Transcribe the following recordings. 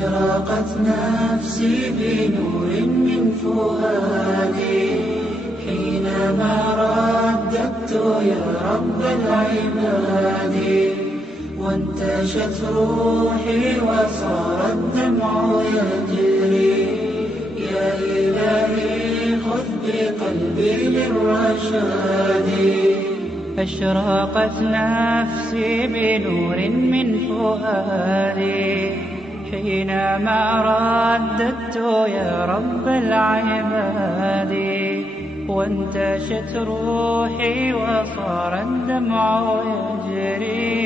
أشرقت نفسي بنور من فؤادي حينما رددت يا رب العباد وانتشت روحي وصار الدمع يجري يا إلهي خذ بقلبي للرشاد أشرقت نفسي بنور من فؤادي حينما رددت يا رب العباد وانتشت روحي وصار الدمع يجري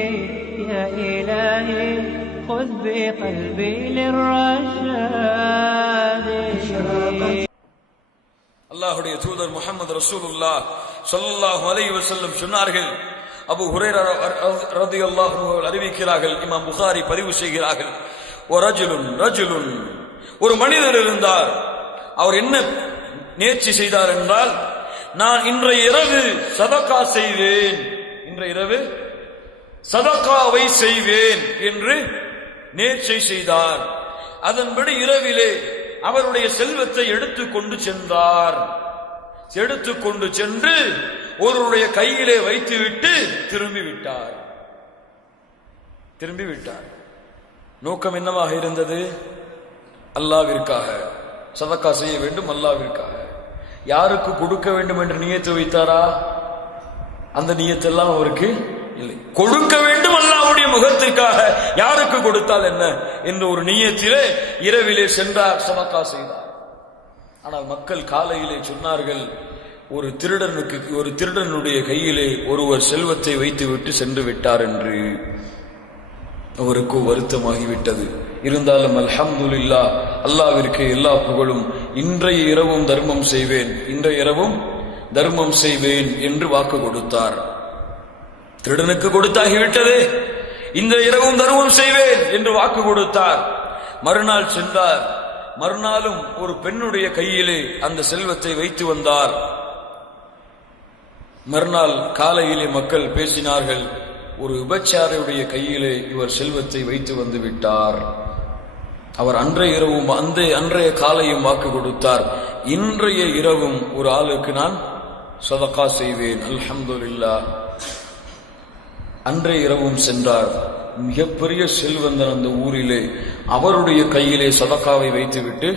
يا إلهي خذ بقلبي للرشاد அல்லாஹ்வுடைய தூதர் முஹம்மது ரசூலுல்லாஹ் ஸல்லல்லாஹு அலைஹி வஸல்லம் சொன்னார்கள். அபூ ஹுரைரா ரலியல்லாஹு அன்ஹு அறிவிக்கிறார்கள், இமாம் புகாரி பதிவு செய்கிறார்கள், ரஜுலுன் ஒரு மனிதர் இருந்தார். அவர் என்ன நேர்ச்சி செய்தார் என்றால், நான் இன்றைய இரவு சதகா செய்வேன், இன்றைய இரவு சதகாவை செய்வேன் என்று நேர்ச்சை செய்தார். அதன்படி இரவிலே அவருடைய செல்வத்தை எடுத்துக்கொண்டு சென்று ஒருவருடைய கையிலே வைத்துவிட்டு திரும்பி விட்டார். நோக்கம் என்னவாக இருந்தது? அல்லாஹ்விற்காக சதகா செய்ய வேண்டும், அல்லாஹ்விற்காக. யாருக்கு கொடுக்க வேண்டும் என்று நியத்து வைத்தாரா? அந்த நியத்தெல்லாம் அவருக்கு இல்லை. கொடுக்க வேண்டும் அல்லாஹ்வுடைய முகத்திற்காக, யாருக்கு கொடுத்தால் என்ன என்ற ஒரு நியத்திலே இரவிலே சென்றார், சதகா செய்தார். ஆனால் மக்கள் காலையிலே சொன்னார்கள், ஒரு திருடனுடைய கையிலே ஒருவர் செல்வத்தை வைத்துவிட்டு சென்று விட்டார் என்று. அவருக்கு வருத்தமாகிவிட்டது. இருந்தாலும் அல்ஹம்துலில்லாஹ், அல்லாஹ்விற்கு எல்லா புகழும். இன்றைய இரவும் தர்மம் செய்வேன் என்று வாக்கு கொடுத்தார். திருடனுக்கு கொடுத்தாகிவிட்டது, இந்த இரவும் தர்மம் செய்வேன் என்று வாக்கு கொடுத்தார். மறுநாள் சென்றார். மறுநாளும் ஒரு பெண்ணுடைய கையிலே அந்த செல்வத்தை வைத்து வந்தார். மறுநாள் காலையிலே மக்கள் பேசினார்கள், ஒரு விபச்சாரியுடைய கையிலே இவர் செல்வத்தை வைத்து வந்து விட்டார். அவர் அன்றைய காலையும் வாக்கு கொடுத்தார், இன்றைய இரவும் ஒரு ஆளுக்கு நான் சதகா செய்வேன், அல்ஹம்துலில்லாஹ். அன்றைய இரவும் சென்றார். மிகப்பெரிய செல்வந்தன் அந்த ஊரிலே, அவருடைய கையிலே சதகாவை வைத்துவிட்டு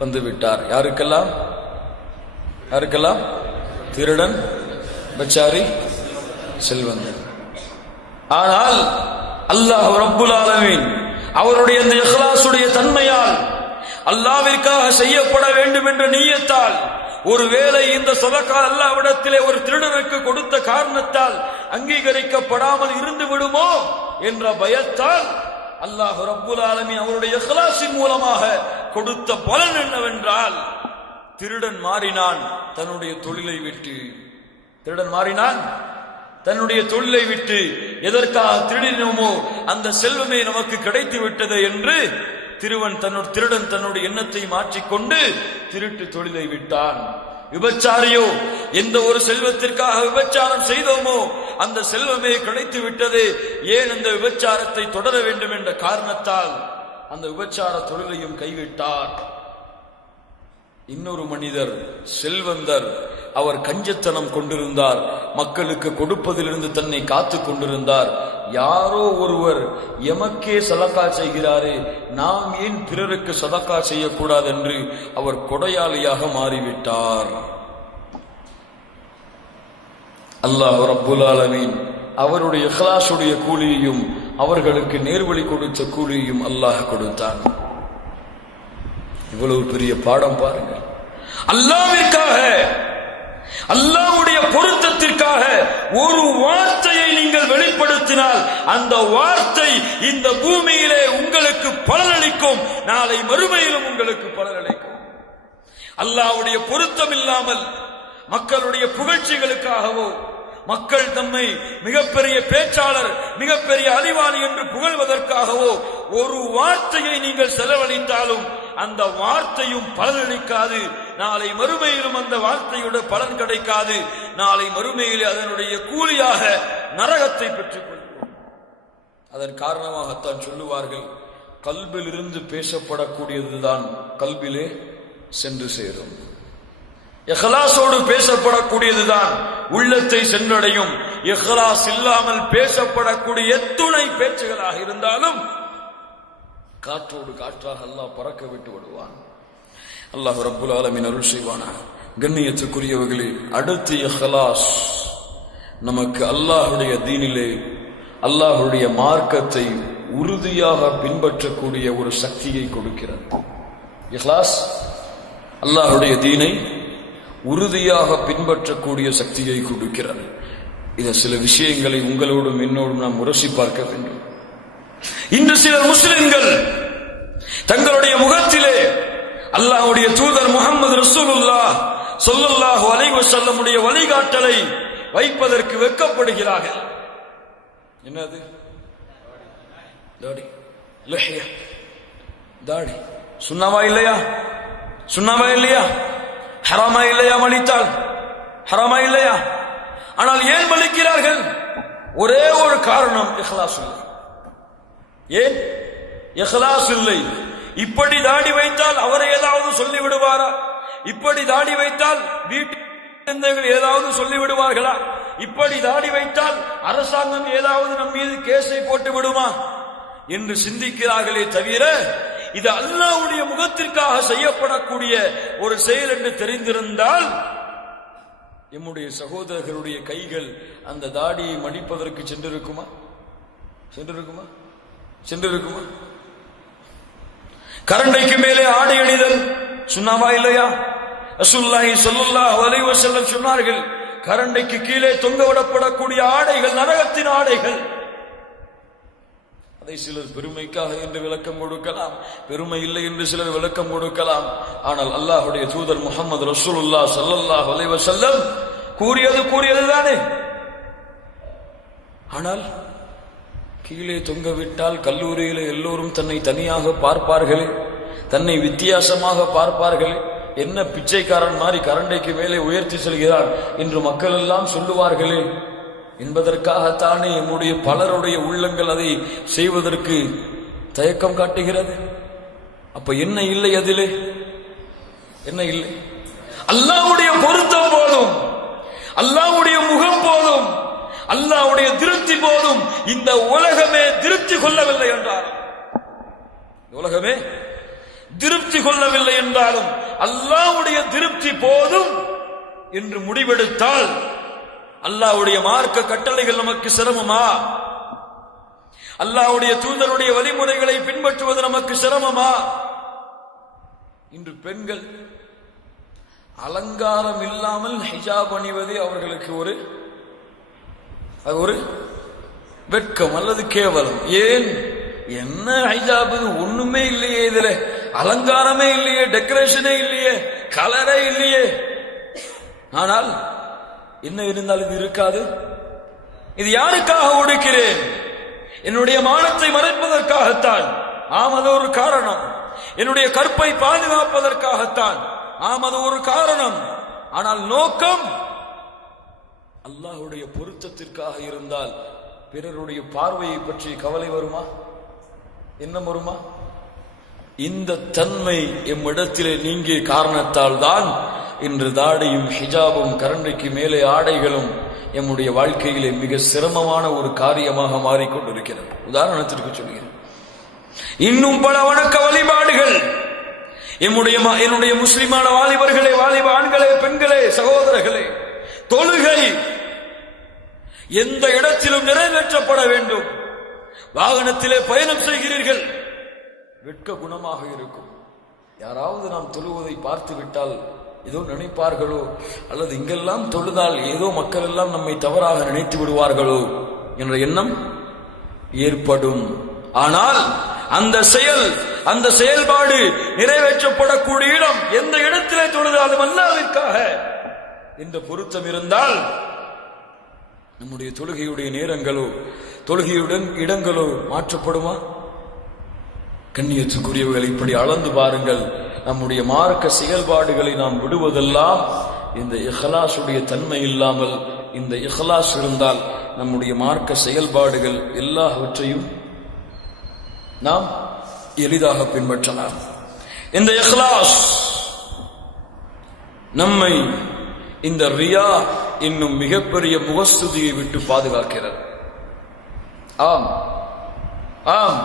வந்து விட்டார். யாருக்கெல்லாம்? திருடன், விபச்சாரி, செல்வந்தன். ஆனால் அல்லாஹ் ரப்புல் ஆலமீன் அவருடைய அந்த இக்லாசுடைய தன்மையால், அல்லாஹ்விற்காக செய்யப்பட வேண்டும் என்ற நியத்தால், ஒருவேளை இந்த சதகா அல்லாஹ்விடத்திலே ஒரு திருடனுக்கு கொடுத்த காரணத்தால் அங்கீகரிக்கப்படாமல் இருந்து விடுமோ என்ற பயத்தால் அல்லாஹ் ரப்புல் ஆலமீன் அவருடைய இக்லாஸின் மூலமாக கொடுத்த பலன் என்னவென்றால், திருடன் மாறினான் தன்னுடைய தொழிலை விட்டு. எதற்காக திருடினோமோ அந்த செல்வமே நமக்கு கிடைத்து விட்டது என்று திருடன் தன்னுடைய எண்ணத்தை மாற்றிக்கொண்டு திருட்டு தொழிலை விட்டான். விபச்சாரியோ, எந்த ஒரு செல்வத்திற்காக விபச்சாரம் செய்தோமோ அந்த செல்வமே கிடைத்து விட்டது, ஏன் அந்த விபச்சாரத்தை தொடர வேண்டும் என்ற காரணத்தால் அந்த விபச்சார தொழிலையும் கைவிட்டார். இன்னொரு மனிதர், செல்வந்தர், அவர் கஞ்சத்தனம் கொண்டிருந்தார். மக்களுக்கு கொடுப்பதிலிருந்து தன்னை காத்துக் கொண்டிருந்தார். யாரோ ஒருவர் எமக்கே சதகா செய்கிறாரே, நாம் ஏன் பிறருக்கு சதகா செய்யக்கூடாது என்று அவர் கொடையாளியாக மாறிவிட்டார். அல்லாஹ் ரப்புல் ஆலமீன் அவருடைய இக்லாஸுடைய கூலியையும் அவர்களுக்கு நேர்வழி கொடுத்த கூலியையும் அல்லாஹ் கொடுத்தான். இவ்வளவு பெரிய பாடம் பாருங்கள். அல்லாஹ்விற்காக, அல்லாஹ்வுடைய பொருத்தத்திற்காக ஒரு வார்த்தையை நீங்கள் வெளிப்படுத்தினால் அந்த வார்த்தை இந்த பூமியிலே உங்களுக்கு பலனளிக்கும், நாளை மறுமையிலும் உங்களுக்கு பலனளிக்கும். அல்லாஹ்வுடைய பொருத்தம் இல்லாமல் மக்களுடைய புகழ்ச்சிகளுக்காகவோ, மக்கள் தம்மை மிகப்பெரிய பேச்சாளர், மிகப்பெரிய அறிவாளி என்று புகழ்வதற்காகவோ ஒரு வார்த்தையை நீங்கள் செலவழித்தாலும் அந்த வார்த்தையும் பலனளிக்காது. நாளை மறுமையிலும் அந்த வார்த்தையோட பலன் கிடைக்காது. நாளை மறுமையிலே அதனுடைய கூலியாக நரகத்தை பெற்றுக் கொள்வோம். அதன் காரணமாகத்தான் சொல்லுவார்கள், கல்பில் இருந்து பேசப்படக்கூடியதுதான் கல்பிலே சென்று சேரும். இஹ்லாஸோடு பேசப்படக்கூடியதுதான் உள்ளத்தை சென்றடையும். இஹ்லாஸ் இல்லாமல் பேசப்படக்கூடிய எத்துணை பேச்சுகளாக இருந்தாலும் காற்றோடு காற்றாக அல்லாஹ் பறக்க விட்டு விடுவான். அல்லாஹ் ரப்புல் ஆலமீன் அருள் செய்வானா. கண்ணியத்துக்குரியவர்களே, அடுத்து இஹ்லாஸ் நமக்கு அல்லாஹுடைய தீனிலே அல்லாஹுடைய மார்க்கத்தை உறுதியாக பின்பற்றக்கூடிய ஒரு சக்தியை கொடுக்கிறது. இஹ்லாஸ் அல்லாஹுடைய தீனை உறுதியாக பின்பற்றக்கூடிய சக்தியை கொடுக்கிறது. இத சில விஷயங்களை உங்களோடும் என்னோடும் நாம் உரசி பார்க்க வேண்டும். இன்று சில முஸ்லிம்கள் தங்களுடைய முகத்திலே அல்லாஹ்வுடைய தூதர் முஹம்மது ரசூலுல்லாஹ் ஸல்லல்லாஹு அலைஹி வஸல்லமுடைய வழிகாட்டலை வைப்பதற்கு வெட்கப்படுகிறார்கள். என்னது? தாடி, லஹ்யா, தாடி சுன்னமா இல்லையா? சுன்னமா இல்லையா? ஹராமா இல்லையா? மலித்தால் ஹராமா இல்லையா? ஆனால் ஏன் மலிக்கிறார்கள்? ஒரே ஒரு காரணம், இஹ்லாஸ் இல்லை. ஏன் இஹ்லாஸ் இல்லை? இப்படி தாடி வைத்தால் அவரை ஏதாவது சொல்லி விடுவாரா? இப்படி தாடி வைத்தால் வீட்டில் ஏதாவது சொல்லி விடுவார்களா? இப்படி தாடி வைத்தால் அரசாங்கம் ஏதாவது நம் மீது கேஸை போட்டு விடுமா என்று சிந்திக்கிறார்களே தவிர, இது அல்லாஹ்வுடைய முகத்திற்காக செய்யப்படக்கூடிய ஒரு செயல் என்று தெரிந்திருந்தால் எம்முடைய சகோதரர்களுடைய கைகள் அந்த தாடியை மடிப்பதற்கு சென்றிருக்குமா? சென்றிருக்குமா? சென்றிருக்குமா? கரண்டைக்கு மேலே ஆடை அணிதல் சுன்னமா இல்லையா? ரசூலுல்லாஹி ஸல்லல்லாஹு அலைஹி வஸல்லம் சொன்னார்கள், கரண்டைக்கு கீழே தொங்கவிடப்படக்கூடிய ஆடைகள் நரகத்தின் ஆடைகள். அதை சிலர் பெருமைக்காக என்று விளக்கம் கொடுக்கலாம், பெருமை இல்லை என்று சிலர் விளக்கம் கொடுக்கலாம். ஆனால் அல்லாஹ்வுடைய தூதர் முஹம்மது ரசூலுல்லாஹ் ஸல்லல்லாஹு அலைஹி வஸல்லம் கூறியதுதானே. ஆனால் கீழே தொங்கவிட்டால் கல்லூரியில எல்லோரும் தன்னை தனியாக பார்ப்பார்களே, தன்னை வித்தியாசமாக பார்ப்பார்களே, என்ன பிச்சைக்காரன் மாதிரி கரண்டைக்கு மேலே உயர்த்தி செல்கிறார் என்று மக்கள் எல்லாம் சொல்லுவார்களே என்பதற்காகத்தானே நம்முடைய பலருடைய உள்ளங்கள் அதை செய்வதற்கு தயக்கம் காட்டுகிறது. அப்ப என்ன இல்லை அதிலே? என்ன இல்லை? அல்லாஹ்வுடைய பொருத்தம் போதும், அல்லாஹ்வுடைய முகம் போதும், அல்லாஹ்வுடைய திருப்தி போதும். இந்த உலகமே திருப்தி கொள்ளவில்லை என்றாலும், உலகமே திருப்தி கொள்ளவில்லை என்றாலும் அல்லாஹ்வுடைய திருப்தி போதும் என்று முடிவெடுத்தால் அல்லாஹ்வுடைய மார்க்க கட்டளைகள் நமக்கு சிரமமா? அல்லாஹ்வுடைய தூதருடைய வழிமுறைகளை பின்பற்றுவது நமக்கு சிரமமா? இன்று பெண்கள் அலங்காரம் இல்லாமல் ஹிஜாப் அணிவதே அவர்களுக்கு ஒரு வெட்கம் அல்லது கேவலம். ஏன்? என்ன ஹிஜாப்? ஒண்ணுமே இல்லையே, இதுல அலங்காரமே இல்லையே, டெக்கரேஷனே இல்லையே, கலரே இல்லையே. ஆனால் என்ன இருந்தால் இது இருக்காது. இது யாருக்காக உடுக்கிறேன்? என்னுடைய மானத்தை மறைப்பதற்காகத்தான். ஆம், அது ஒரு காரணம். என்னுடைய கற்பை பாதுகாப்பதற்காகத்தான். ஆம், அது ஒரு காரணம். ஆனால் நோக்கம் அல்லாஹ்வுடைய பொருத்தத்திற்காக இருந்தால் பிறருடைய பார்வையை பற்றி கவலை வருமா? என்ன வருமா? இந்த தன்மை எம்மிடத்திலே நீங்கிய காரணத்தால் தான் இன்று தாடியும் ஹிஜாபும் கரண்டைக்கு மேலே ஆடைகளும் எம்முடைய வாழ்க்கையிலே மிக சிரமமான ஒரு காரியமாக மாறிக்கொண்டிருக்கிறது. உதாரணத்திற்கு சொல்கிறேன், இன்னும் பல வணக்க வழிபாடுகள் என்னுடைய முஸ்லிமான வாலிபர்களே, வாலிப ஆண்களே, பெண்களே, சகோதரர்களே, தொழுகை எந்த இடத்திலும் நிறைவேற்றப்பட வேண்டும். வாகனத்திலே பயணம் செய்கிறீர்கள், வெட்க குணமாக இருக்கும். யாராவது நாம் தொழுவதை பார்த்து விட்டால் ஏதோ நினைப்பார்களோ, அல்லது இங்கெல்லாம் தொழுதால் ஏதோ மக்கள் எல்லாம் நம்மை தவறாக நினைத்து விடுவார்களோ என்ற எண்ணம் ஏற்படும். ஆனால் அந்த செயல்பாடு நிறைவேற்றப்படக்கூடிய இடம் எந்த இடத்திலே தொழுதாலும் அல்லாஹ்விற்காக இந்த பொருத்தம் இருந்தால் நம்முடைய தொழுகையுடைய நேரங்களோ தொழுகையுடன் இடங்களோ மாற்றப்படுமா? கண்ணியத்துக்குரியவர்கள், இப்படி அளந்து பாருங்கள். நம்முடைய மார்க்க செயல்பாடுகளை நாம் விடுவதெல்லாம் இந்த இஹ்லாஸுடைய தன்மை இல்லாமல், இந்த இஹ்லாஸ் இருந்தால் நம்முடைய மார்க்க செயல்பாடுகள் எல்லாவற்றையும் நாம் எளிதாக பின்பற்றலாம். இந்த இஹ்லாஸ் நம்மை இந்த ரியா என்னும் மிகப்பெரிய முகஸ்துதியை விட்டு பாதுகாக்கிறது. ஆம் ஆம்,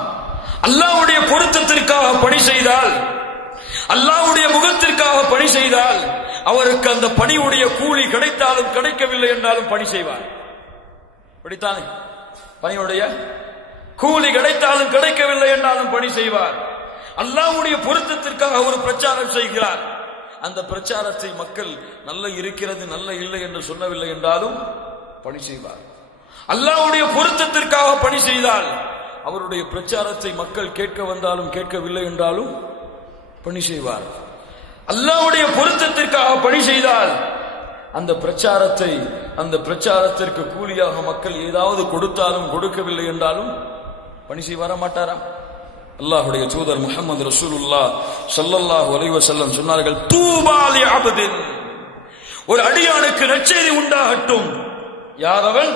அல்லாஹ்வுடைய பொருத்தத்திற்காக பணி செய்தால், அல்லாஹ்வுடைய முகத்திற்காக பணி செய்தால், அவருக்கு அந்த பணியுடைய கூலி கிடைத்தாலும் கிடைக்கவில்லை என்றாலும் பணி செய்வார். படித்தானே, பணியுடைய கூலி கிடைத்தாலும் கிடைக்கவில்லை என்றாலும் பணி செய்வார். அல்லாஹ்வுடைய பொருத்தத்திற்காக ஒரு பிரச்சாரம் செய்கிறார். அந்த பிரச்சாரத்தை மக்கள் நல்ல இருக்கிறது நல்ல இல்லை என்று சொல்லவில்லை என்றாலும் பணி செய்வார். அல்லாஹ்வுடைய பொருத்தத்திற்காக பணி செய்தால், அவருடைய பிரச்சாரத்தை மக்கள் கேட்க வந்தாலும் கேட்கவில்லை என்றாலும் பணி செய்வார். அல்லாஹ்வுடைய பொருத்தத்திற்காக பணி செய்தால், அந்த பிரச்சாரத்திற்கு கூலியாக மக்கள் ஏதாவது கொடுத்தாலும் கொடுக்கவில்லை என்றாலும் பணி செய்வார மாட்டாரா? அல்லாஹ்வுடைய தூதர் முஹம்மது ரசூலுல்லாஹ் ஸல்லல்லாஹு அலைஹி வஸல்லம் சொன்னார்கள், தூபா லி அப்தின், ஒரு அடியானுக்கு நற்செய்தி உண்டாகட்டும். யார் அவன்?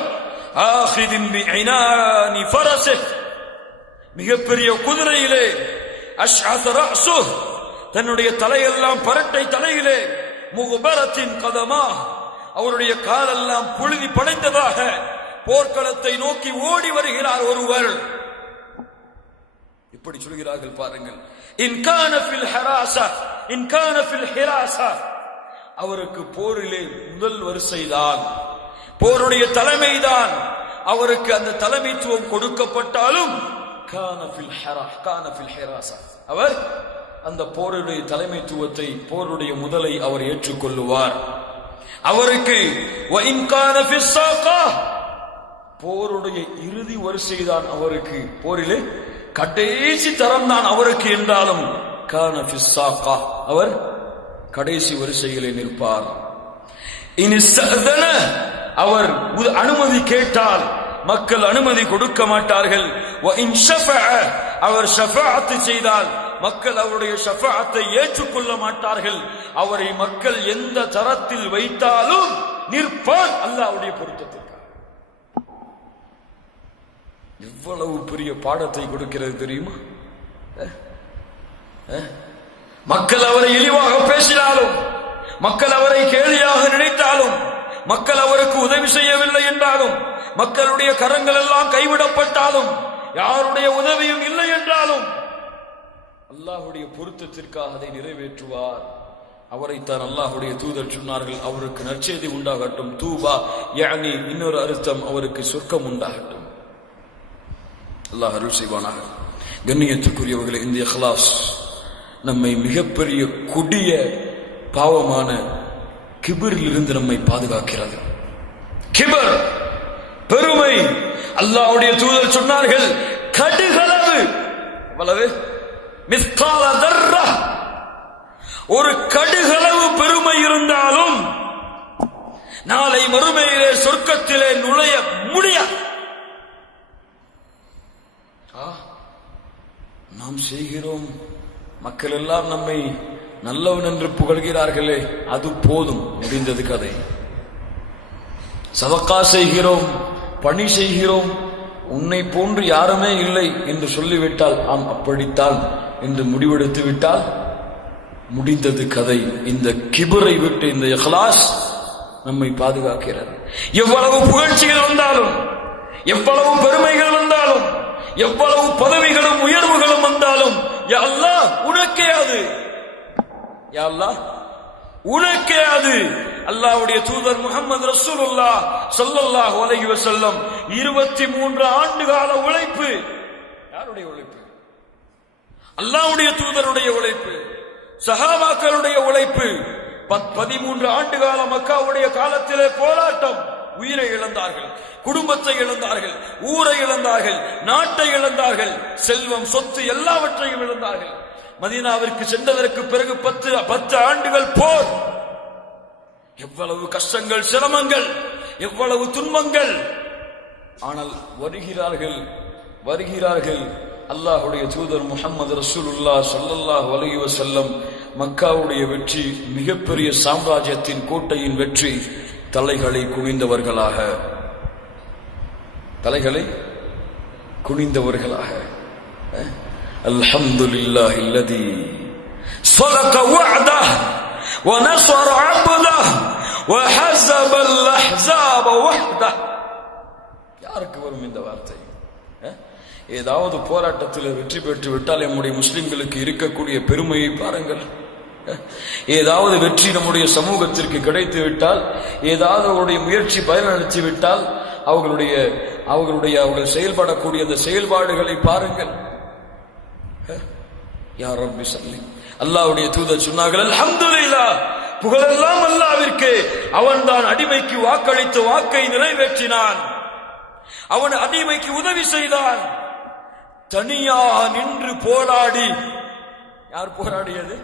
ஆஹிதின் பிஇனானி ஃபரஸிஹ், மிகப்பெரிய குதிரையிலே, அஷ்அஸ ரஅஸுஹ், தன்னுடைய தலையெல்லாம் பரட்டை தலையிலே, முக்பரத்தின் கதமா, அவருடைய காலெல்லாம் புழுதி படைத்ததாக போர்க்களத்தை நோக்கி ஓடி வருகிறார் ஒருவர். இப்படி சொல்கிறார்கள் பாருங்கள், இன் கான ஃபில் ஹராஸா, இன் கான ஃபில் ஹிராஸா, அவருக்கு போரிலே முதல் வரிசைதான், போருடைய தலைமைதான், அவருக்கு அந்த தலைமைத்துவம் கொடுக்கப்பட்டாலும் கான ஃபில் ஹிராஸா, அவர் அந்த போருடைய தலைமைத்துவத்தை, போருடைய முதலை அவர் ஏற்றுக்கொள்ளுவார். அவருக்கு வ இன் கான ஃபிஸ் ஸாகா, போருடைய இறுதி வரிசைதான் அவருக்கு, போரிலே கடைசி தரம் தான் அவருக்கு என்றாலும் கான ஃபிஸ் ஸாகா, அவர் கடைசி வரிசையிலே நிற்பார். இன் இஸ்தஅதன, அவர் அனுமதி கேட்டால் மக்கள் அனுமதி கொடுக்க மாட்டார்கள். வ இன் ஷஃபஅ, அவர் ஷஃபாஅத் செய்தால் மக்கள் அவருடைய ஷஃபாஅத்தை ஏற்றுக்கொள்ள மாட்டார்கள். அவரை மக்கள் எந்த தரத்தில் வைத்தாலும் நிற்பார் அல்லாஹ்வுடைய பொருத்தத்திற்காக. எவ்வளவு பெரிய பாடத்தை கொடுக்கிறது தெரியுமா? மக்கள் அவரை இழிவாக பேசினாலும், மக்கள் அவரை கேலியாக நினைத்தாலும், மக்கள் அவருக்கு உதவி செய்யவில்லை என்றாலும், மக்களுடைய கரங்கள் எல்லாம் கைவிடப்பட்டாலும், யாருடைய உதவியும் இல்லை என்றாலும், அல்லாஹ்வுடைய பொருத்தத்திற்காக அதை நிறைவேற்றுவார். அவரைத்தான் அல்லாஹ்வுடைய தூதர் சொன்னார்கள், அவருக்கு நற்செய்தி உண்டாகட்டும். தூபா யானி, இன்னொரு அர்த்தம், அவருக்கு சொர்க்கம் உண்டாகட்டும். அல்லாஹ் அருள் செய்வானாக. கண்ணியத்துக்குரியவர்களே, இந்த இஹ்லாஸ் நம்மை மிகப்பெரிய கொடிய பாவமான கிபரில் இருந்து நம்மை பாதுகாக்கிறது. கிபர், பெருமை. அல்லாஹ்வுடைய தூதர் சொன்னார்கள், கடுகளவு, அவ்வளவு மிஸ்கால தர்ரா, ஒரு கடுகளவு பெருமை இருந்தாலும் நாளை மறுமையிலே சொர்க்கத்திலே நுழைய முடியாது. நாம் செய்கிறோம், மக்கள் எல்லாம் நம்மை நல்லவன் என்று புகழ்கிறார்களே, அது போதும், முடிந்தது கதை. சதகா செய்கிறோம், பணி செய்கிறோம், உன்னை போன்று யாருமே இல்லை என்று சொல்லிவிட்டால், ஆம் அப்படித்தான் என்று முடிவெடுத்து விட்டால் முடிந்தது கதை. இந்த கிபரை விட்டு இந்த இஹ்லாஸ் நம்மை பாதுகாக்கிறது. எவ்வளவு புகழ்ச்சிகள் வந்தாலும், எவ்வளவு பெருமைகள் வந்தாலும், எவ்வளவு பதவிகளும் உயர்வுகளும் வந்தாலும், யா அல்லாஹ் உனக்கே அது, யா அல்லாஹ் உனக்கே அது. அல்லாஹ்வுடைய தூதர் முஹம்மது ரசூலுல்லாஹ் ஸல்லல்லாஹு அலைஹி வஸல்லம் 23 ஆண்டு கால உழைப்பு. யாருடைய உழைப்பு? அல்லாஹ்வுடைய தூதருடைய உழைப்பு, சஹாபாக்களுடைய உழைப்பு. 13 ஆண்டு கால மக்காவுடைய காலத்திலே போராட்டம். உயிரை இழந்தார்கள், குடும்பத்தை இழந்தார்கள், ஊரை இழந்தார்கள், நாட்டை இழந்தார்கள், செல்வம் சொத்து எல்லாவற்றையும் இழந்தார்கள். மதீனாவிற்கு சென்றதற்கு பிறகு 10 ஆண்டுகள் போர். எவ்வளவு கஷ்டங்கள், சிரமங்கள், எவ்வளவு துன்பங்கள். ஆனால் வருகிறார்கள் அல்லாஹ்வுடைய தூதர் முஹம்மது ரசூலுல்லாஹ் ஸல்லல்லாஹு அலைஹி வஸல்லம். மக்காவுடைய வெற்றி, மிகப்பெரிய சாம்ராஜ்யத்தின் கோட்டையின் வெற்றி. தலைகளை குனிந்தவர்களாக அல்ஹம்துலில்லாஹில்லதி ஸதக வஅதஹு வ நஸர அப்தஹு வ ஹஸபல் அஹ்ஸாப வஹ்தஹு. யாருக்கு வரும் இந்த வார்த்தை? ஏதாவது போராட்டத்தில் வெற்றி பெற்று விட்டால் நம்முடைய முஸ்லிம்களுக்கு இருக்கக்கூடிய பெருமையை பாருங்கள். ஏதாவது வெற்றி நம்முடைய சமூகத்திற்கு கிடைத்து விட்டால், ஏதாவது அவருடைய முயற்சி பயனளித்து விட்டால் அவர்கள் செயல்படக்கூடிய அந்த செயல்பாடுகளை பாருங்கள். யா ரப்பி ஸல்லி, அல்லாஹ்வுடைய தூதர் சொன்னார்கள், அல்ஹம்துலில்லாஹ், புகழெல்லாம் அல்லாஹ்விற்கு. அவன் தான் அடிமைக்கு வாக்களித்த வாக்கை நிறைவேற்றினான். அவன் அடிமைக்கு உதவி செய்தான். தனியாக நின்று போராடி. யார் போராடியது?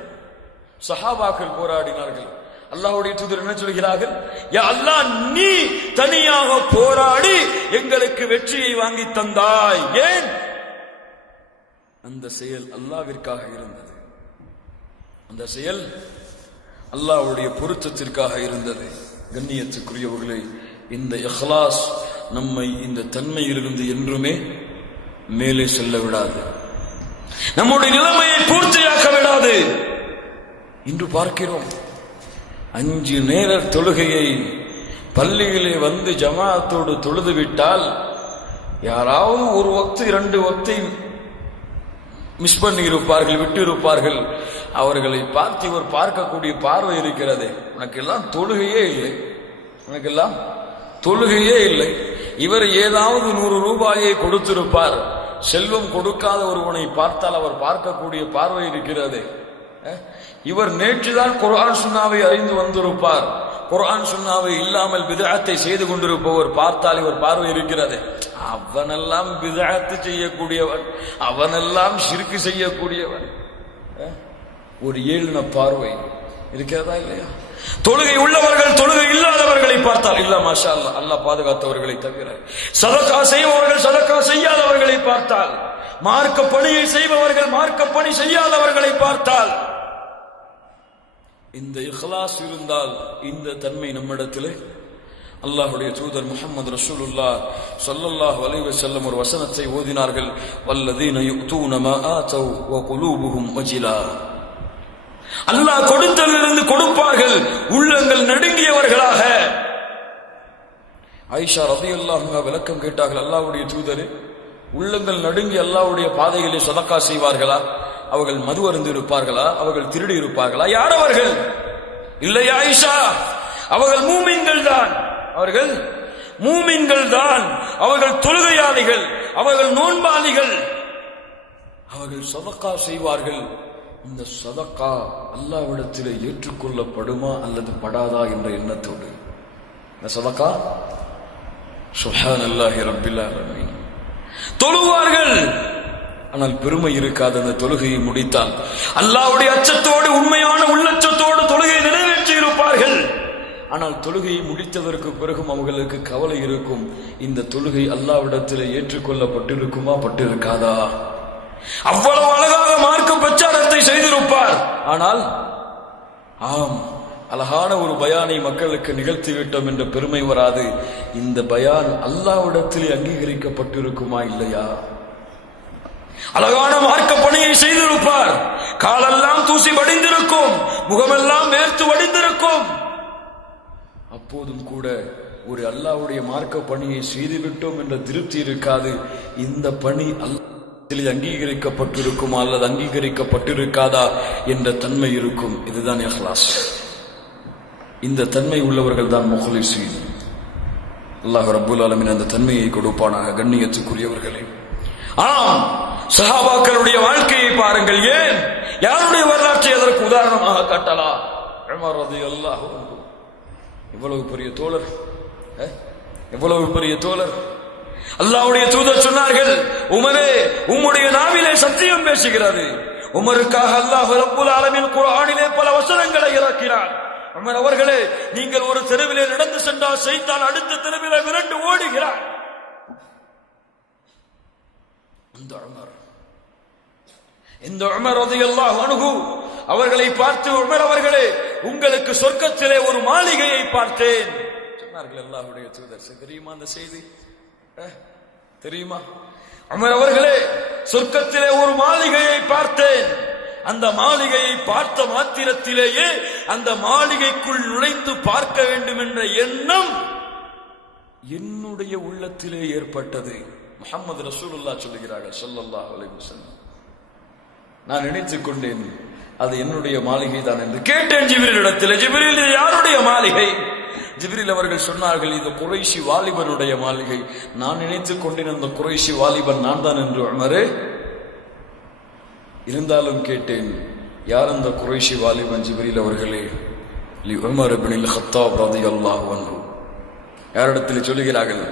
சஹாபாக்கள் போராடினார்கள். அல்லாஹ்வுடைய தூதர் என்ன சொல்கிறார்கள்? யா அல்லாஹ், நீ தனியாக போராடி எங்களுக்கு வெற்றியை வாங்கி தந்தாய். ஏன்? அந்த செயல் அல்லாஹ்விற்காக இருந்தது. அந்த செயல் அல்லாஹ்வுடைய பொருத்தத்திற்காக இருந்தது. கண்ணியத்துக்குரியவர்களே, இந்த இஹ்லாஸ் நம்மை இந்த தன்மையிலிருந்து என்றுமே மேலே செல்ல விடாது, நம்முடைய நிலைமையை பூர்த்தியாக்க விடாது. இன்று பார்க்கிறோம், 5 நேர தொழுகையை பள்ளியிலே வந்து ஜமாஅத்தோடு தொழுது விட்டால், யாராவது ஒரு வக்து 2 வக்தை மிஸ் பண்ணி இருப்பார்கள், விட்டு இருப்பார்கள். அவர்களை பார்த்து இவர் பார்க்கக்கூடிய பார்வை இருக்கிறது, உனக்கெல்லாம் தொழுகையே இல்லை, உனக்கெல்லாம் தொழுகையே இல்லை. இவர் ஏதாவது 100 ரூபாயை கொடுத்திருப்பார். செல்வம் கொடுக்காத ஒருவனை பார்த்தால் அவர் பார்க்கக்கூடிய பார்வை இருக்கிறது. இவர் நேற்றுதான் குர்ஆன் சுன்னாவை அறிந்து வந்திருப்பார். குர்ஆன் சுன்னாவை இல்லாமல் பித்அத்தை செய்து கொண்டிருப்பவர் பார்த்தால் இவர் பார்வை இருக்கிறது. அவனெல்லாம் பித்அத்து செய்யக்கூடியவன், அவனெல்லாம் ஷிர்க் செய்யக்கூடியவன். ஒரு ஏளன பார்வை இருக்கிறதா இல்லையா? தொழுகை உள்ளவர்கள் தொழுகை இல்லாதவர்களை பார்த்தால், இல்ல மாஷா அல்லாஹ், அல்லாஹ் பாதுகாத்தவர்களை தவிர, சதகா செய்பவர்கள் சதகா செய்யாதவர்களை பார்த்தால், மார்க்க பணியை செய்பவர்கள் மார்க்க பணி செய்யாதவர்களை பார்த்தால், இந்த இஹ்லாஸ் இருந்தால், இந்த தன்மை நம்மிடத்திலே, அல்லாஹ்வுடைய தூதர் முஹம்மது ரசூலுல்லாஹ் ஸல்லல்லாஹு அலைஹி வஸல்லம் ஒரு வசனத்தை ஓதினார்கள். வல்லதீன யுக்தூன மா ஆதௌ வ குலூபுஹும் வஜிலா. அல்லாஹ் கொடுத்ததிலிருந்து கொடுப்பார்கள், உள்ளங்கள் நடுங்கியவர்களாக. ஆயிஷா ரலியல்லாஹு அன்ஹா விளக்கம் கேட்டார்கள், அல்லாஹ்வுடைய தூதரே, உள்ளங்கள் நடுங்கி அல்லாஹ்வுடைய பாதையிலே சதகா செய்வார்களா? அவர்கள் மது அருந்து இருப்பார்களா? அவர்கள் திருடி இருப்பார்களா? யார் அவர்கள்? இல்லை ஆயிஷா, அவர்கள் மூமின்கள் தான். அவர்கள் மூமின்கள் தான். அவர்கள் தொழுகையாளிகள், அவர்கள் நோன்பாளிகள், அவர்கள் சதகா செய்வார்கள். இந்த சதகா அல்லாஹ்விடத்திலே ஏற்றுக்கொள்ளப்படுமா அல்லது படாதா என்ற எண்ணத்தோடு இந்த சதகா சுப்ஹானல்லாஹி ரப்பில் ஆலமீன் தொழுவார்கள். ஆனால் பெருமை இருக்காது. அந்த தொழுகையை முடித்தால் அல்லாஹ்வுடைய அச்சத்தோடு, உண்மையான உள்ளச்சத்தோடு தொழுகையை நிறைவேற்றி இருப்பார்கள். ஆனால் தொழுகையை முடித்ததற்கு பிறகும் அவர்களுக்கு கவலை இருக்கும், இந்த தொழுகை அல்லாஹ்விடத்திலே ஏற்றுக்கொள்ளப்பட்டிருக்குமா பட்டிருக்காதா? அவ்வளவு அழகாக மார்க்க பிரச்சாரத்தை செய்திருப்பார். ஆனால் ஆம், அழகான ஒரு பயானை மக்களுக்கு நிகழ்த்திவிட்டோம் என்ற பெருமை வராது. இந்த பயான் அல்லாஹ்விடத்திலே அங்கீகரிக்கப்பட்டிருக்குமா இல்லையா? அழகான மார்க்க பணியை செய்திருப்பார். காலெல்லாம் தூசி வடிந்திருக்கும், முகமெல்லாம் வேர்த்து வடிந்திருக்கும். அப்போதும் கூட ஒரு அல்லாஹ்வுடைய மார்க்க பணியை செய்துவிட்டோம் என்ற திருப்தி இருக்காது. இந்த பணி அங்கீகரிக்கப்பட்டிருக்குமா அல்லது அங்கீகரிக்கப்பட்டிருக்காதா என்ற தன்மை இருக்கும். இதுதான் இஹ்லாஸ். இந்த தன்மை உள்ளவர்கள் தான் முஹ்லிஸீன். அல்லாஹ் ரப்பல் ஆலமீன் அந்த தன்மையை கொடுப்பானாக. கண்ணியத்துக்குரியவர்களே, ஆம், சஹாபாக்களுடைய வாழ்க்கையை பாருங்கள். ஏன் யாருடைய வரலாற்றை அதற்கு உதாரணமாக காட்டலாம்? உமர் ரலியல்லாஹு அன்ஹு எவ்வளவு பெரிய தோழர், எவ்வளவு பெரிய தோழர். அல்லாஹ்வுடைய தூதர் சொன்னார்கள், உமரே, உம்முடைய நாவிலே சத்தியம் பேசுகிறது. உமருக்காக அல்லாஹ் ரப்பல் ஆலமீன் குர்ஆனிலே பல வசனங்களை இறக்கினார். உமர் அவர்களே, நீங்கள் ஒரு தெருவிலே நடந்து சென்றால் ஷைத்தான் அடுத்த தெருவிலே விரண்டு ஓடுகிறார். இந்த உமர் ரலியல்லாஹு அன்ஹு அவர்களை பார்த்து, உமர் அவர்களே, உங்களுக்கு சொர்க்கத்திலே ஒரு மாளிகையை பார்த்தேன் சொன்னார்கள் அல்லாஹ்வுடைய தூதர். தெரியுமா அந்த செய்தி? தெரியுமா? உமர் அவர்களே, சொர்க்கத்திலே ஒரு மாளிகையை பார்த்தேன். அந்த மாளிகையை பார்த்த மாத்திரத்திலேயே அந்த மாளிகைக்குள் நுழைந்து பார்க்க வேண்டும் என்ற எண்ணம் என்னுடைய உள்ளத்திலே ஏற்பட்டது. முஹம்மது ரசூலுல்லாஹ் சொல்கிறார்கள் ஸல்லல்லாஹு அலைஹி வஸல்லம். நான் நினைத்துக் கொண்டேன் அது என்னுடைய மாளிகை தான் என்று கேட்டேன் ஜிப்ரீலிடத்தில். ஜிப்ரீல், இது யாருடைய மாளிகை? ஜிப்ரீல் அவர்கள் சொன்னார்கள், இது குறைஷி வாலிபனுடைய மாளிகை. நான் நினைத்துக் கொண்டேன் அந்த குறைஷி வாலிபன் நான் தான் என்று. உமரே, இருந்தாலும் கேட்டேன், யார் அந்த குறைஷி வாலிபன்? ஜிப்ரீல் அவர்களே, லி உமர் இப்னுல் கத்தாப் ரலியல்லாஹு அன்ஹு. யாரிடத்தில் சொல்லுகிறார்கள்?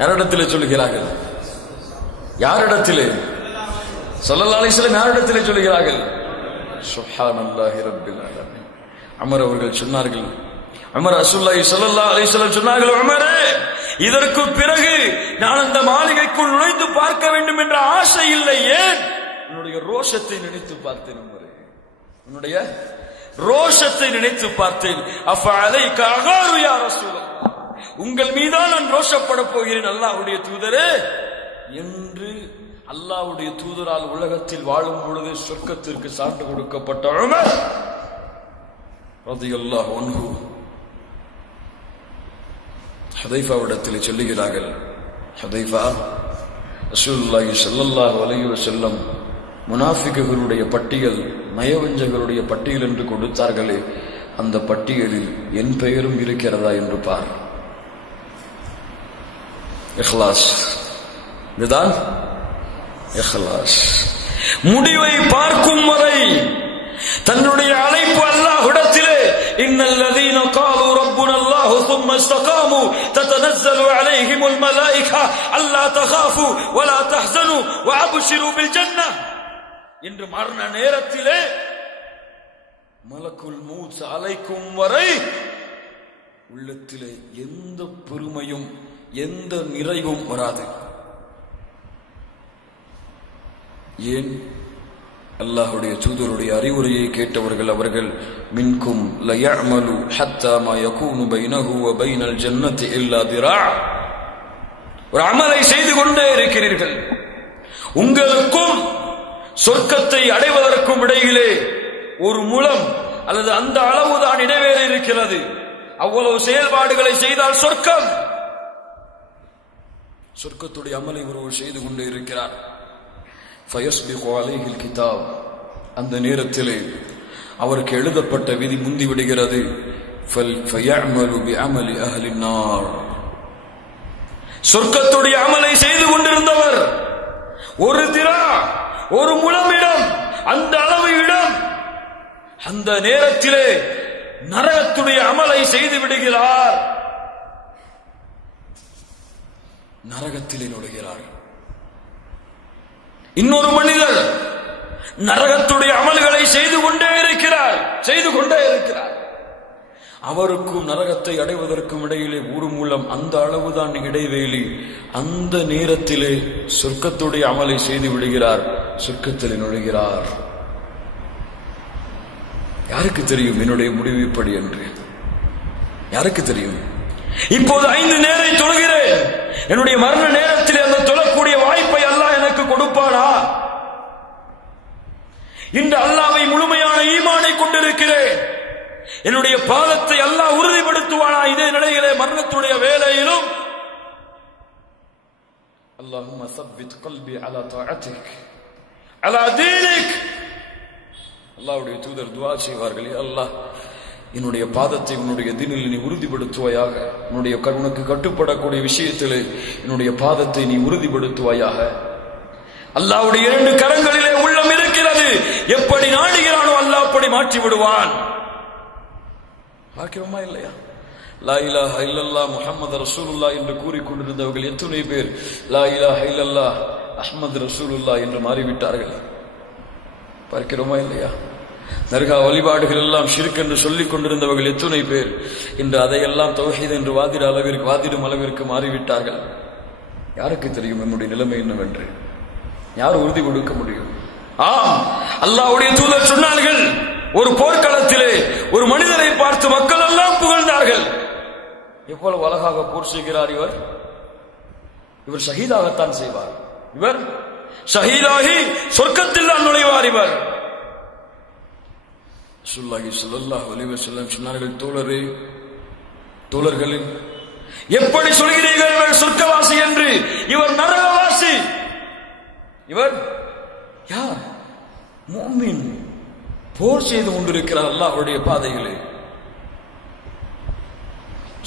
யாரிடத்தில் சொல்லுகிறார்கள்? யாரிடத்திலே? ஸல்லல்லாஹு அலைஹி வஸல்லம் யாரிடத்திலே சொல்லுகிறார்கள்? சுப்ஹானல்லாஹி ரப்பில் ஆலமீன். உமர் அவர்கள் சொன்னார்கள், உமர் ரசூலுல்லாஹி ஸல்லல்லாஹு அலைஹி வஸல்லம் சொன்னார்கள், உமரே, இதற்கு பிறகு நான் அந்த மாளிகைக்குள் நுழைந்து பார்க்க வேண்டும் என்ற ஆசை இல்லை. ஏன்? உன்னுடைய ரோஷத்தை நினைத்து பார்த்தேன். உமரே, உன்னுடைய ரோஷத்தை நினைத்து பார்த்தேன். அஃபஅலைக அகாரு யா ரசூலல்லாஹ், உங்கள் மீதான் நான் ரோஷப்பட போகிறேன் அல்லாஹ்வுடைய தூதரே என்று அல்லாஹ்வுடைய தூதரால் உலகத்தில் வாழும் பொழுது சொர்க்கத்திற்கு சான்று கொடுக்கப்பட்ட உமர் ரலியல்லாஹு அன்ஹு ஹுதைஃபாவிடத்தில் சொல்லுகிறார்கள், ஹுதைஃபா, ரசூலுல்லாஹி ஸல்லல்லாஹு அலைஹி வஸல்லம் முனாஃபிக்குகளுடைய பட்டியல், நயவஞ்சகருடைய பட்டியல் என்று கொடுத்தார்களே, அந்த பட்டியலில் என் பெயரும் இருக்கிறதா என்று பார். இஹ்லாஸ், இதுதான் இஹ்லாஸ். முடிவை பார்க்கும் வரை தன்னுடைய அழைப்பு அல்லாஹ்விடத்திலே, இன்னல்லதீன காலு ரப்புனா அல்லாஹு ثم استقاموا تتنزل عليهم الملائكه الا تخافوا ولا تحزنوا وابشروا بالجنه என்று மரண நேரத்திலே மலக்குல் மௌத் அலைக்கும் வரை உள்ளத்திலே எந்த பெருமையும் எந்த நிறைவும் வராது. ஏன்? அல்லாஹ்வுடைய தூதருடைய அறிவுரையை கேட்டவர்கள். அவர்கள் மின்கும் லயஅமலு ஹத்தா மா யகூனு பைனஹு வ பைனல் ஜன்னதி இல்லா திரா, ஒரு அமலை செய்து கொண்டே இருக்கிறீர்கள். உங்களுக்கும் சொர்க்கத்தை அடைவதற்கும் இடையிலே ஒரு முழம் அல்லது அந்த அளவுதான் இடைவேளை இருக்கிறது. அவ்வளவு செயல்பாடுகளை செய்தால் சொர்க்கம். சொர்க்கத்துடைய அமலை ஒருவர் செய்து கொண்டே இருக்கிறார். ஃபயஸ்பிகு அலைஹில் கிதாப், அந்த நேரத்திலே அவருக்கு எழுதப்பட்ட விதி முந்தி விடுகிறது. ஃபயஅமலு பிஅமலி அஹ்லின் நார், சொர்க்கத்துடைய அமலை செய்து கொண்டிருந்தவர் ஒரு திரா, ஒரு முழமிடம், அந்த அளவு இடம், அந்த நேரத்திலே நரகத்துடைய அமலை செய்து விடுகிறார். நரகத்திலே நுழைகிறார். இன்னொரு மனிதர் நரகத்துடைய அமல்களை செய்து கொண்டே இருக்கிறார். அவருக்கும் நரகத்தை அடைவதற்கும் இடையிலே ஒரு மூலம், அந்த அளவுதான் இடைவேளி. அந்த நேரத்திலே சொர்க்கத்துடைய அமலை செய்து விடுகிறார், சொர்க்கத்திலே நுழைகிறார். யாருக்கு தெரியும் என்னுடைய முடிவு இப்படி என்று? யாருக்கு தெரியும்? இப்போது 5 நேரை தொழுகிறேன். என்னுடைய மரண நேரத்தில் அந்த தொழக்கூடிய வாய்ப்பை அல்லாஹ் எனக்கு கொடுப்பானா? இன்று அல்லாஹ்வை முழுமையான ஈமானை கொண்டிருக்கிறேன். என்னுடைய பாதத்தை அல்லாஹ் உறுதிப்படுத்துவானா? இதே நிலையிலே மரணத்துடைய வேளையிலும் அல்லாஹும்ம ஸப்பித் கல்பி அலா தஆத்திக் அலா தீனிக், அல்லாஹ்வுடைய தூதர் துஆ செய்வார்கள், அல்லாஹ் என்னுடைய பாதத்தை உன்னுடைய தீனில் நீ உறுதிப்படுத்துவாயாக, உன்னுடைய உனக்கு கட்டுப்படக்கூடிய விஷயத்திலே என்னுடைய பாதத்தை நீ உறுதிப்படுத்துவாயாக. அல்லாஹ்வுடைய 2 கரங்களிலே உள்ளம் இருக்கிறது. எப்படி நாடுகிறானோ அல்லாஹ் அப்படி மாற்றி விடுவான். பாக்கியமா இல்லையா? லா இலாஹ இல்லல்லாஹ் முஹம்மது ரசூலுல்லாஹ் என்று கூறிக்கொண்டிருந்தவர்கள் எத்தனை பேர் லா இலாஹ இல்லல்லாஹ் அஹ்மது ரசூலுல்லாஹ் என்று மாறிவிட்டார்கள். பார்க்கிறோமா இல்லையா? தர்கா வழிபாடுகள் எல்லாம் ஷிர்க் என்று சொல்லிக் கொண்டிருந்தவர்கள் எத்தனை பேர் இன்று அதையெல்லாம் தௌஹீத் என்று வாதிடும் அளவிற்கு மாறிவிட்டார்கள். யாருக்கு தெரியும் நம்முடைய நிலைமை என்னவென்று? யார் உறுதி கொடுக்க முடியும்? ஆம், அல்லாஹ்வுடைய தூதர் சொன்னார்கள், ஒரு போர்க்களத்திலே ஒரு மனிதரை பார்த்து மக்கள் எல்லாம் புகழ்ந்தார்கள். எவ்வளவு அழகாக போர் செய்கிறார் இவர், இவர் ஷஹீதாகத்தான் செய்வார், இவர் ஷஹீதாகி சொர்க்கத்தில் தான் நுழைவார் இவர். ரசூலுல்லாஹி ஸல்லல்லாஹு அலைஹி வஸல்லம் சொன்னார்கள், தோழர்களே, எப்படி சொல்கிறீர்கள் இவர் சொர்க்கவாசி என்று? இவர் நரகவாசி. இவர் யார்? முஃமின், போர் செய்து கொண்டிருக்கிறார் அல்லாஹ்வுடைய பாதையிலே.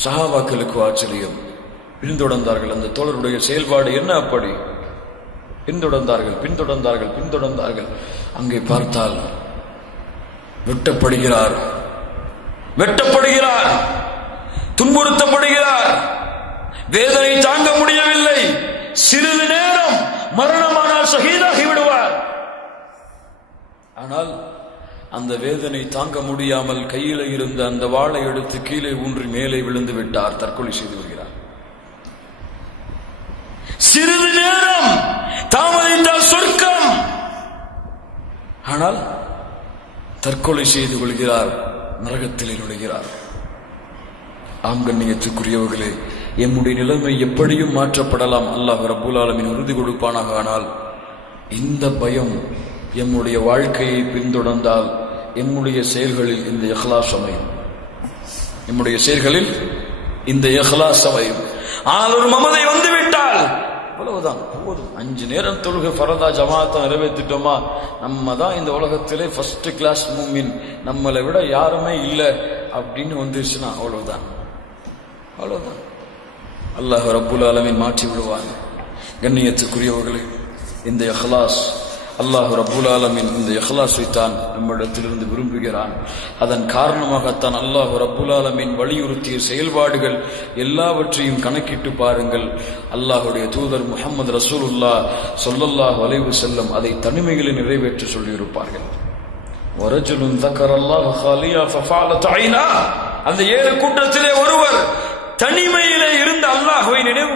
சஹாபாக்களுக்கு ஆச்சரியம், பின்தொடர்ந்தார்கள். அந்த தோழருடைய செயல்பாடு என்ன அப்படி? பின்தொடர்ந்தார்கள். அங்கே பார்த்தால் வெட்டப்படுகிறார், துன்புறுத்தப்படுகிறார், வேதனை தாங்க முடியவில்லை. சிறிது நேரம் மரணமானால் ஷஹீதாகி விடுவார். ஆனால் அந்த வேதனை தாங்க முடியாமல் கையில் இருந்த அந்த வாளை எடுத்து கீழே ஊன்றி மேலே விழுந்து விட்டார், தற்கொலை செய்து வருகிறார். சிறிது நேரம் தாமதித்தால் சொர்க்கம், ஆனால் தற்கொலை செய்து கொள்கிறார், நரகத்தில் நுழைகிறார். ஆம் கண்ணியத்துக்குரியவர்களே, எம்முடைய நிலைமை எப்படியும் மாற்றப்படலாம், அல்லாஹ் ரப்பல் ஆலமீன் உறுதி கொடுப்பானாக. ஆனால் இந்த பயம் எம்முடைய வாழ்க்கையை பின்தொடர்ந்தால் எம்முடைய செயல்களில் இந்த இஹ்லாஸ் அமையும். ஆனால் ஒரு மமதை வந்துவிட்டால் அவ்வளவுதான், போதும். 5 நேரம் தொழுகை ஃபரதா ஜமாத்தா நிறைவேற்றிட்டோமா, நம்ம தான் இந்த உலகத்திலே ஃபர்ஸ்ட் கிளாஸ் மூமின், நம்மளை விட யாருமே இல்லை அப்படின்னு வந்துருச்சுன்னா அவ்வளவுதான். அல்லாஹ் ரப்புல் ஆலமீன் மாற்றி விடுவாங்க. கண்ணியத்துக்குரியவர்களே, இந்த இஹ்லாஸ், அல்லாஹ் ரப்புல் ஆலமீன் இந்த இஹ்லாஸை தான் நம்மிடத்திலிருந்து விரும்புகிறான். அதன் காரணமாகத்தான் அல்லாஹ் ரப்புல் ஆலமீன் வலியுறுத்திய செயல்பாடுகள் எல்லாவற்றையும் கணக்கிட்டு பாருங்கள். அல்லாஹுடைய தூதர் முஹம்மது ரசூலுல்லாஹ் ஸல்லல்லாஹு அலைஹி வஸல்லம் அதை தனிமைகளில் நிறைவேற்ற சொல்லியிருப்பார்கள். வரஜுலுன் ذكرல்லாஹ خاليا ففعلت عينا, அந்த 7 கூட்டத்திலே ஒருவர் தனிமையிலே இருந்த அல்லாஹ்வை நினைவு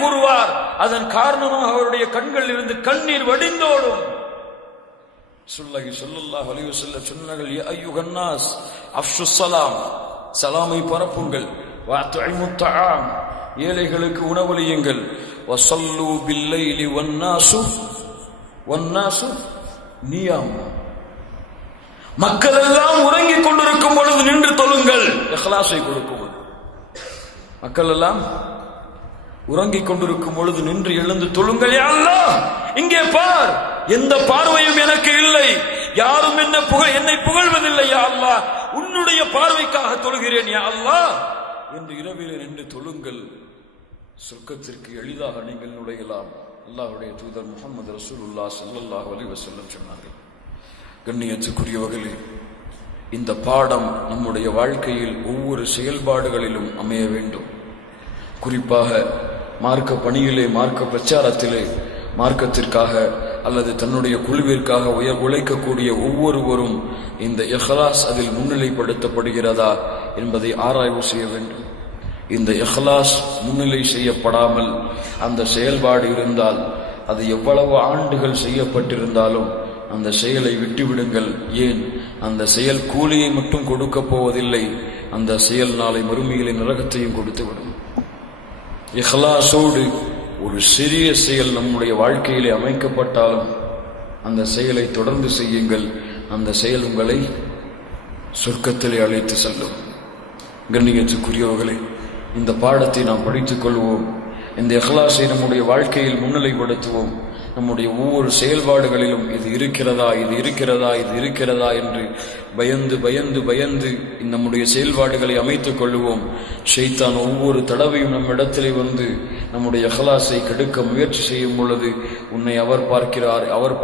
கூறுவார். அதன் காரணமாக அவருடைய கண்களில் இருந்து கண்ணீர் வடிந்தோடும். ஸல்லல்லாஹு அலைஹி வஸல்லம் சொன்னார்கள், யா அய்யுஹன் நாஸ் அஃஷுஸ் ஸலாம், சலாமை பரப்புங்கள். வஅத்இமுத் தஆம், ஏழைகளுக்கு உணவளியுங்கள். வஸல்லு பில்லைலி வன்னாசு நியாம், மக்கள் எல்லாம் உறங்கிக் கொண்டிருக்கும் பொழுது நின்று தொழுங்கள். இஹ்லாஸை கொடுக்கும். மக்கள் எல்லாம் உறங்கிக் கொண்டிருக்கும் பொழுது நின்று எழுந்து தொழுங்கள். யா அல்லாஹ், இங்கே பார், எந்த பார்வையும் எனக்கு இல்லை, யாரும் என்னை புகழ்வதில்லை. யா அல்லாஹ், உன்னுடைய பார்வைக்காக தொழுகிறேன். யா அல்லாஹ் என்று இரவிலே நின்று தொழுங்கள். சொர்க்கத்திற்கு எளிதாக நீங்கள் நுழையலாம். அல்லாஹ்வுடைய தூதர் முஹம்மது ரசூலுல்லாஹ் ஸல்லல்லாஹு அலைஹி வஸல்லம் சொன்னார்கள். கண்ணியத்துக்குரியவர்களே, இந்த பாடம் நம்முடைய வாழ்க்கையில் ஒவ்வொரு செயல்பாடுகளிலும் அமைய வேண்டும். குறிப்பாக மார்க்க பணியிலே, மார்க்க பிரச்சாரத்திலே, மார்க்கத்திற்காக அல்லது தன்னுடைய குழுவிற்காக உழைக்கக்கூடிய ஒவ்வொருவரும் இந்த இஹ்லாஸ் அதில் முன்னிலைப்படுத்தப்படுகிறதா என்பதை ஆராய்வு செய்ய வேண்டும். இந்த இஹ்லாஸ் முன்னிலை செய்யப்படாமல் அந்த செயல்பாடு இருந்தால், அது எவ்வளவு ஆண்டுகள் செய்யப்பட்டிருந்தாலும் அந்த செயலை விட்டுவிடுங்கள். ஏன், அந்த செயல் கூலியை மட்டும் கொடுக்க போவதில்லை, அந்த செயல் நாளை மறுமையிலே நரகத்தையும் கொடுத்துவிடும். இஹ்லாஸோடு ஒரு சிறிய செயல் நம்முடைய வாழ்க்கையிலே அமைக்கப்பட்டாலும் அந்த செயலை தொடர்ந்து செய்யுங்கள். அந்த செயல் உங்களை சொர்க்கத்திலே அழைத்து செல்லும். கண்ணியத்துக்குரியவர்களே, இந்த பாடத்தை நாம் படித்துக் கொள்வோம். இந்த இஹ்லாஸை நம்முடைய வாழ்க்கையில் முன்னிலைப்படுத்துவோம். நம்முடைய ஒவ்வொரு செயல்பாடுகளிலும் இது இருக்கிறதா என்று பயந்து நம்முடைய செயல்பாடுகளை அமைத்துக் கொள்வோம். ஷைத்தான் ஒவ்வொரு தடவையும் நம்மிடத்திலே வந்து நம்முடைய இஹ்லாஸை கெடுக்க முயற்சி செய்யும் பொழுது, உன்னை அவர் பார்க்கிறார், அவள்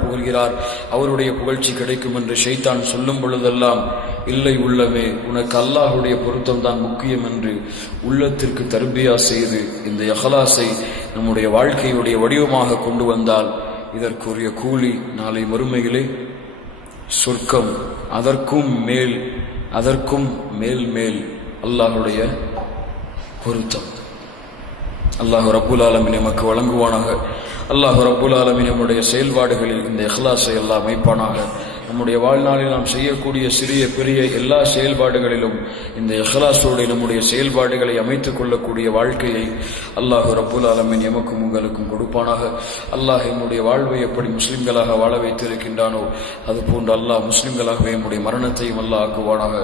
புகழ்கிறார், அவருடைய புகழ்ச்சி கிடைக்கும் என்று ஷைத்தான் சொல்லும் பொழுதெல்லாம், இல்லை உள்ளமே, உனக்கு அல்லாஹ்வுடைய பொருத்தம் தான் முக்கியம் என்று உள்ளத்திற்கு தர்பியா செய்து இந்த இஹ்லாஸை நம்முடைய வாழ்க்கையுடைய வடிவமாக கொண்டு வந்தால் இதற்குரிய கூலி நாளை மறுமையிலே சொர்க்கம், அதற்கும் மேல் அல்லாஹ்வுடைய பொருத்தம். அல்லாஹ் ரப்புல் ஆலமீன் நமக்கு வழங்குவானாக. அல்லாஹ் ரப்புல் ஆலமீன் நம்முடைய செயல்பாடுகளில் இந்த இஹ்லாஸை எல்லாம் அமைப்பானாக. நம்முடைய வாழ்நாளில் நாம் செய்யக்கூடிய சிறிய பெரிய எல்லா செயல்பாடுகளிலும் இந்த இஹ்லாஸோடு நம்முடைய செயல்பாடுகளை அமைத்துக் கொள்ளக்கூடிய வாழ்க்கையை அல்லாஹ் ரப்புல் ஆலமீன் எமக்கும் உங்களுக்கும் கொடுப்பானாக. அல்லாஹ் என்னுடைய வாழ்வை எப்படி முஸ்லிம்களாக வாழ வைத்திருக்கின்றானோ அதுபோன்று அல்லாஹ் முஸ்லிம்களாகவே என்னுடைய மரணத்தையும் அல்லாஹ் ஆக்குவானாக.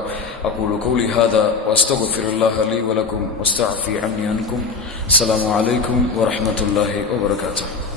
அகூலு கௌலி ஹாதா வஸ்தக்ஃபிருல்லாஹ லீ வலக்கும் வஸ்தஅஃபி அன்னி அன்கும். அஸ்ஸலாமு அலைக்கும் வரஹ்மத்துல்லாஹி வபரகாத்துஹு.